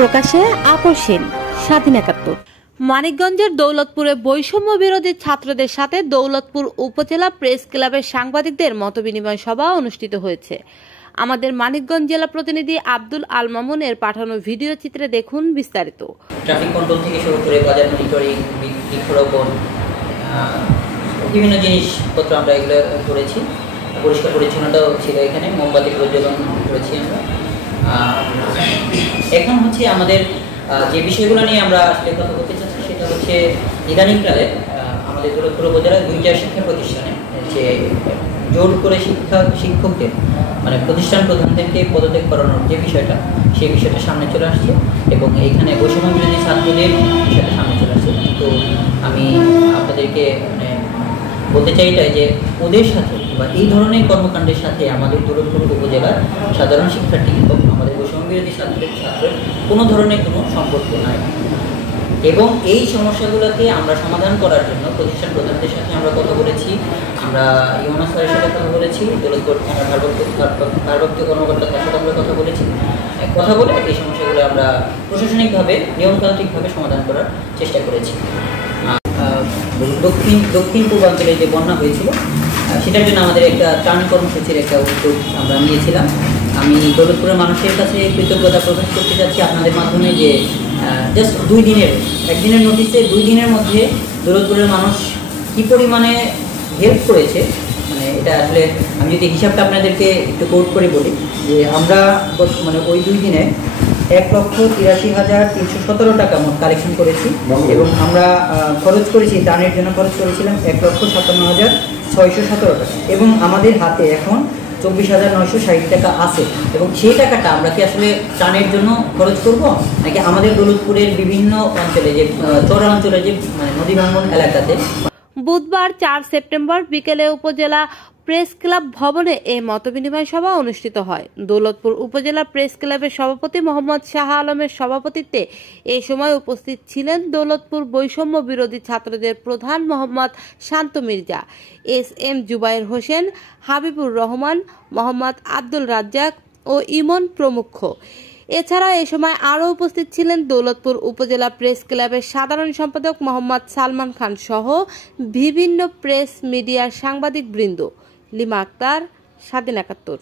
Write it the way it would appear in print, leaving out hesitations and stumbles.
প্রকাশে আপোষহীন স্বাধীন ৭১। মানিকগঞ্জের দৌলতপুরে বৈষম্য বিরোধী ছাত্রদের সাথে দৌলতপুর উপজেলা প্রেস ক্লাবের সাংবাদিকদের মতবিনিময় সভা অনুষ্ঠিত হয়েছে। আমাদের মানিকগঞ্জ জেলা প্রতিনিধি আব্দুল আল মামুনের পাঠানো ভিডিও চিত্রে দেখুন বিস্তারিত। ট্রাফিক কন্ট্রোল থেকে শুরু করে বাজার মনিটরিং, বৃক্ষরোপণ, বিভিন্ন জিনিসপত্র আমরা এগুলো করেছি। পরিষ্কার পরিচ্ছন্নতাও ছিল, এখানে মোমবাতি প্রজ্বলন করেছি আমরা। এখন হচ্ছে আমাদের যে বিষয়গুলো নিয়ে আমরা আসলে কথা বলতে চাচ্ছি সেটা হচ্ছে ইদানিংকালে আমাদের দৌলতপুর উপজেলার ২টা শিক্ষা প্রতিষ্ঠানে যে জোর করে শিক্ষকদের মানে প্রতিষ্ঠান প্রধানদেরকে পদত্যাগ করানোর যে বিষয়টা, সেই বিষয়টা সামনে চলে আসছে এবং এইখানে বৈষম্য বিরোধী ছাত্রদের বিষয়টা সামনে চলে আসছে। তো আমি আপনাদেরকে মানে বলতে চাই যে ওদের সাথে বা এই ধরনের কর্মকাণ্ডের সাথে আমাদের দৌলতপুর উপজেলার সাধারণ শিক্ষার্থী এবং আমাদের বৈষম্য বিরোধী ছাত্রের কোনো ধরনের কোনো সম্পর্ক নাই এবং এই সমস্যাগুলোকে আমরা সমাধান করার জন্য প্রতিষ্ঠান প্রধানদের সাথে আমরা কথা বলেছি, আমরা ইউনো স্যারের সাথে কথা বলেছি, দৌলতপুর থানার ভারপ্রাপ্ত কর্মকর্তা তার সাথে আমরা কথা বলেছি। কথা বলে এই সমস্যাগুলো আমরা প্রশাসনিকভাবে নিয়মতান্ত্রিকভাবে সমাধান করার চেষ্টা করেছি। দক্ষিণ পূর্বাঞ্চলে যে বন্যা হয়েছিল সেটার জন্য আমাদের একটা ত্রাণ কর্মসূচির একটা উদ্যোগ আমরা নিয়েছিলাম। আমি দৌলতপুরের মানুষের কাছে কৃতজ্ঞতা প্রকাশ করতে চাচ্ছি আপনাদের মাধ্যমে যে জাস্ট একদিনের নোটিসে 2 দিনের মধ্যে দৌলতপুরের মানুষ কী পরিমাণে হেল্প করেছে, মানে এটা আসলে আমি যদি হিসাবটা আপনাদেরকে একটু কোট করে বলি যে আমরা মানে ওই 2 দিনে ১,৮৩,৩১৭ টাকা মোট কালেকশন করেছি এবং আমরা খরচ করেছি ত্রাণের জন্য খরচ করেছিলাম ১,৫৭,৬১৭ টাকা এবং আমাদের হাতে এখন ২৪,৯৬০ টাকা আছে এবং সেই টাকাটা আমরা কি আসলে ত্রাণের জন্য খরচ করব নাকি আমাদের দৌলতপুরের বিভিন্ন অঞ্চলে যে চর অঞ্চলে যে মানে নদী ভাঙ্গন এলাকাতে। বুধবার ৪ সেপ্টেম্বর বিকেলে উপজেলা প্রেস ক্লাব ভবনে এই মতবিনিময় সভা অনুষ্ঠিত হয়। দৌলতপুর উপজেলা প্রেস ক্লাবের সভাপতি মোহাম্মদ শাহ আলমের সভাপতিত্বে এই সময় উপস্থিত ছিলেন দৌলতপুর বৈষম্য বিরোধী ছাত্রদের প্রধান মোহাম্মদ শান্ত মির্জা, এস.এম. জুবায়ের হোসেন, হাবিবুর রহমান, মোহাম্মদ আব্দুল রাজ্জাক ও ইমন প্রমুখ। এছাড়া এ সময় আরও উপস্থিত ছিলেন দৌলতপুর উপজেলা প্রেস ক্লাবের সাধারণ সম্পাদক মোহাম্মদ সালমান খান সহ বিভিন্ন প্রেস মিডিয়ার সাংবাদিক বৃন্দ। লিমা আক্তার, স্বাধীন ৭১।